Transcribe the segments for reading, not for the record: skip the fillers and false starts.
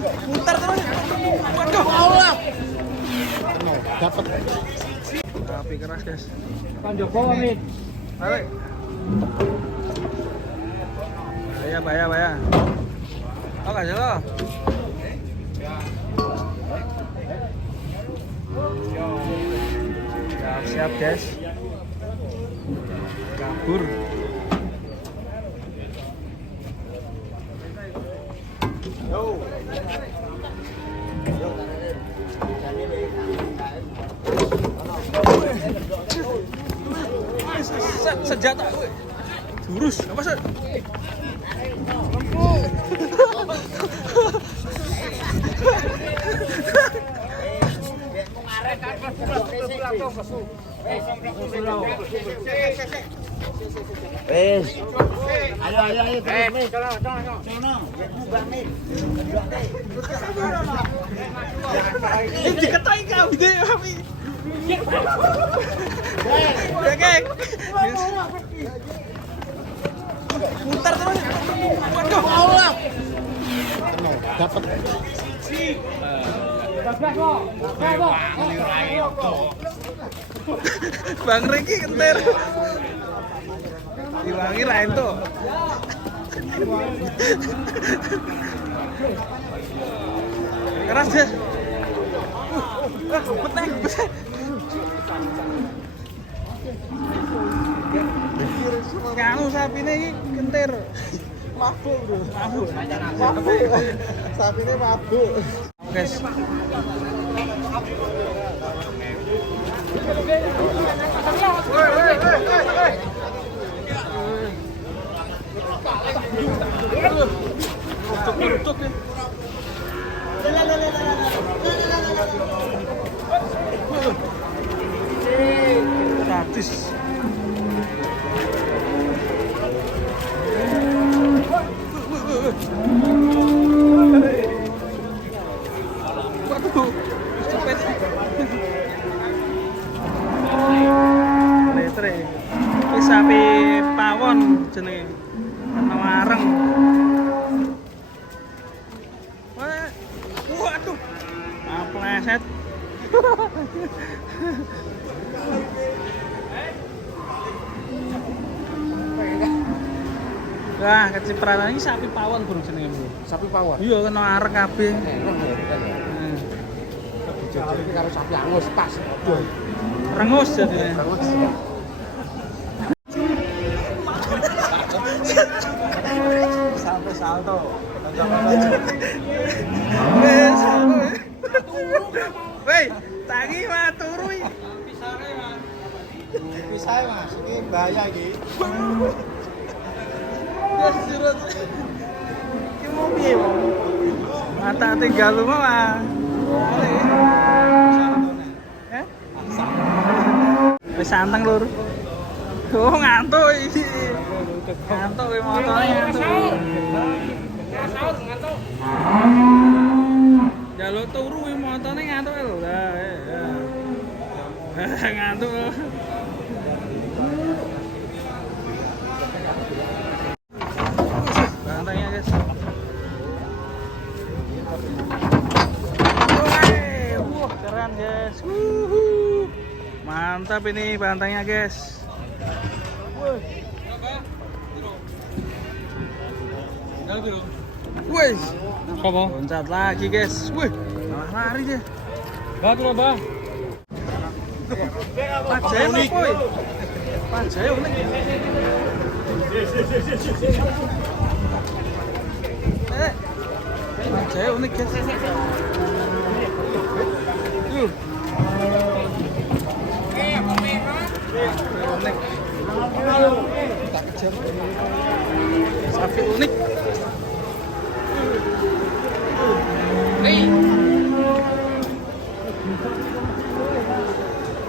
Muter terus. Waduh. Allah. Dapat. Api keras, guys. Kan Joko Mit. Balik. Bahaya. Oh, kasih lo. Siap, guys. Kabur. Senjata gue. Jurus, apa sih? Wes. Ayo. Diketain kau deh, Ami. Ya, geng. Muter terus. Waduh. Allah. Dapat. Bang Riki kentir. Diwangi lain tuh. Keras deh. Beteng. Kamu sapinya ini kentir. Mabuk, Bro. Mabuk. Sapinya mabuk. Guys. Rutuk nih. Sadis. Waduh, cepet. Letre. Iki sapi pawon jenenge. Ana wareng. Waduh. Apleset. Wah, kecipratan ini sapi pawon bro jenenge, Bro. Sapi pawon. Iya, kena areng kabeh. Jadi karo sapi angus pas. Rengus jadinya. Sampai salto. Woi, tangi mah turu iki. Pisah Mas, ini bahaya iki. Wes surut. Ki mau piye, Bang? Mata tinggal lu mah. Eh? Wis santeng, Lur. Oh, ngantuk iki. Ngantuk kowe motone ngantuk. Ngantuk. Jaluk turu kuwi motone ngantuk lho. Lah, ngantuk. Bantangnya, guys. Wah, keren, guys. Mantap ini bantangnya, guys. Wih, Apa? loncat lagi, guys. Wih, malah lari dia. Bang. Pajaya unik, boy. Pajaya unik. Pajaya unik, guys. Tuh. Unik. Tak kejar. Sapi unik.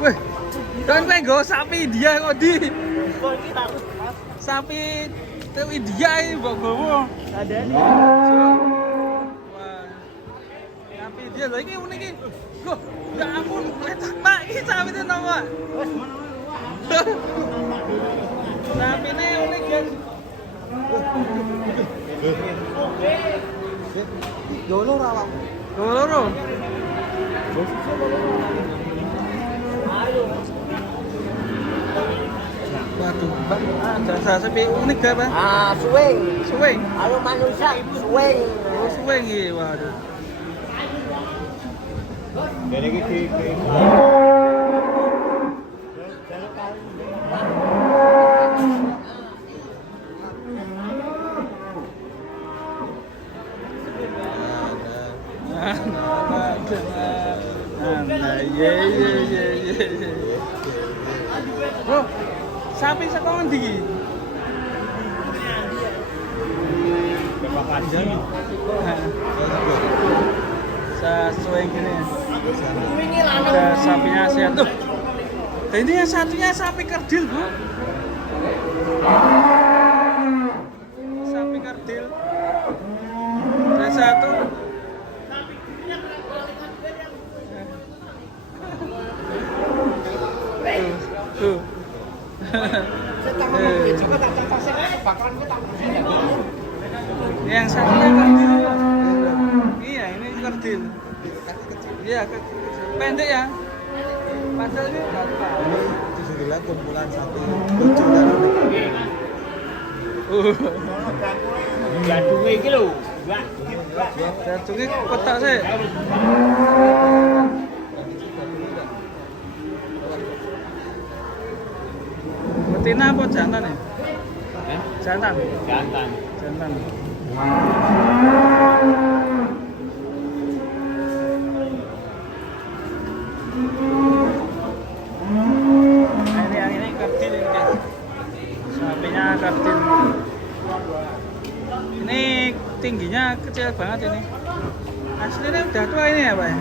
Wih, kan nggo sapi India kok di. Sapi itu India ini mbok gowo. Adane. Wah. Sapi India lha iki unik iki. Loh, ya ampun, letak Pak, iki sapi itu nama. Sapi ini unik, guys. Dolo rawak. Loro. Waduh, Pak. Jasa sepi unik gak, Pak? Swing. Swing. Halo manusia, swing. Oh, swing iki, waduh. Dari iki Nah, ye. Bro, sapi saka ngendi iki? Bapak Kanjeng. Sesuai gini. Ada sapinya sehat tuh. Ini yang satunya sapi kerdil, Bu. Sapi kerdil. Ada satu. Tuh. Yang satunya kerdil. Iya, ini kerdil. Iya, pendek ya. Padahal ini itu sebilang kumpulan satu lucu dan Jantungnya iki lho. jantungnya kotak sih. Betina apa jantan ya? Jantan. Jantan. Jantan. Nah, ini kerdil ini guys. Sapinya kerdil. Ini tingginya kecil banget ini. Aslinya udah tua ini ya, Pak ya?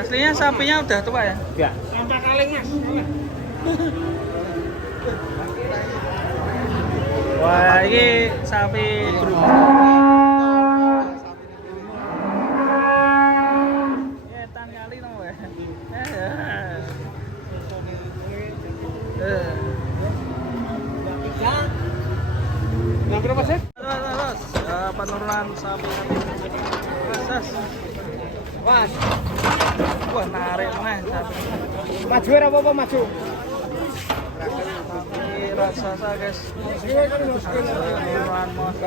Aslinya sapinya udah tua ya? Enggak. Sampai kaleng, Mas. Wah, ini sapi grup. Ya, tan kali dong, Pak. Yang berapa sih? Terus, penurunan sapi. Terus. Mas, Wah, narik mana sapi. maju apa maju? Sapi raksasa, guys. Penurunan motor.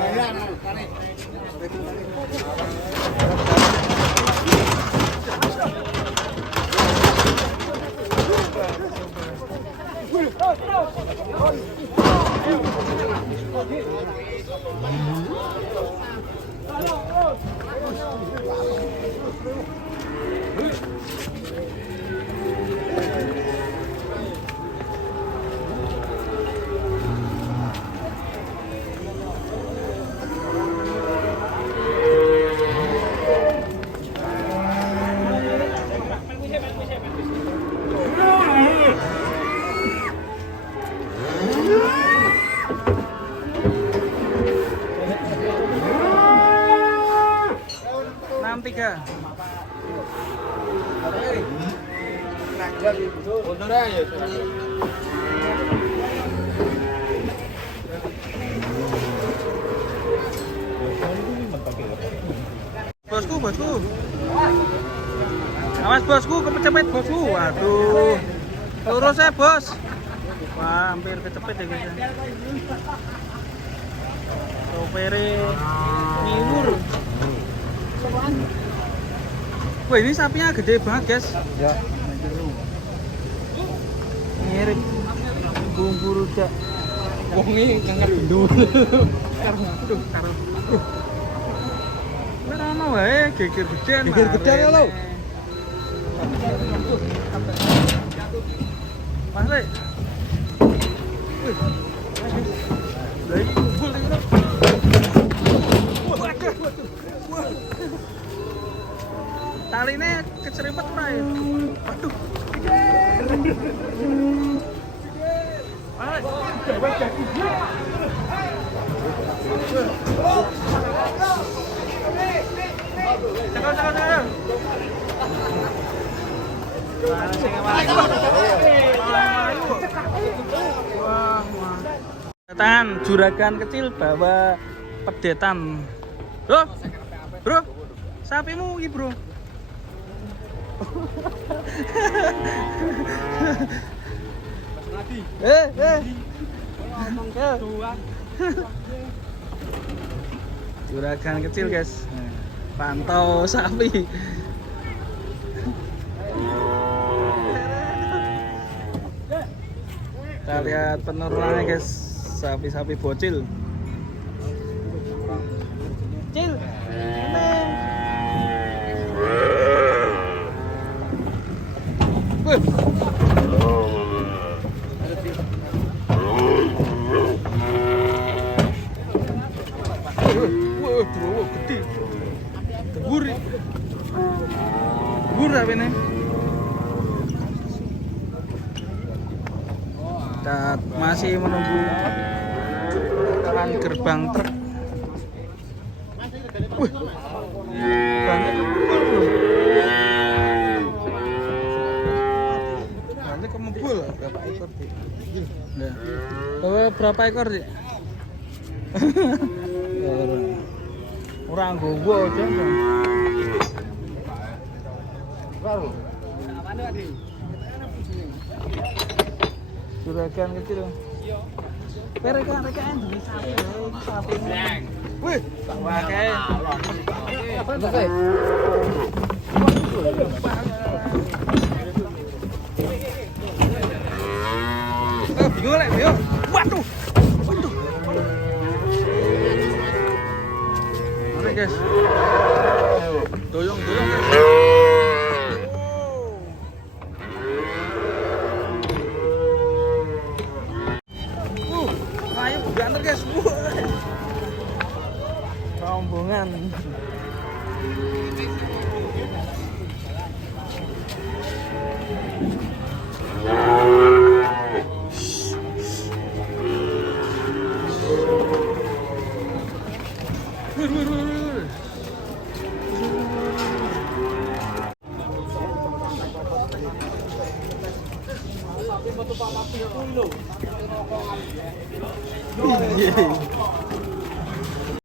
Tiga. Bosku. Awas bosku, kecepet bosku. Waduh. Lurus ya, Bos. Wah, hampir kecepet ya, guys. Sopere ngiwur. Wah, ini sapinya gede banget, guys. Ya. Mirip bumbu rujak. Wong iki ngangkat gendul. Karo. Ora ono wae geger gedean. Geger gedean ya, lho. Mas Le. Wih. Lah iki kumpul iki lho. Waduh. Taline keceripet ora ya? Waduh. Cakap. Pedetan, juragan kecil bawa pedetan. Bro, Sapimu iki, Bro. Nadi. Ngomong doang. Juragan kecil, guys. Pantau sapi. Kita lihat penurunannya, guys. Sapi-sapi bocil. Cil. Wah, gede. Gurih. Gurih apa ini? Kita masih menunggu kan gerbang truk. Wih, banyak banyak kemebul. Berapa ekor sih? Nah, berapa ekor sih? Orang gowo aja. Baru. Juragan kecil. Rekan-rekan di sapi. Wih, pakai. Pakai. Bingung lek, yo. Waduh. Oke, guys. Doyong guys. Ayo banter guys. Rombongan.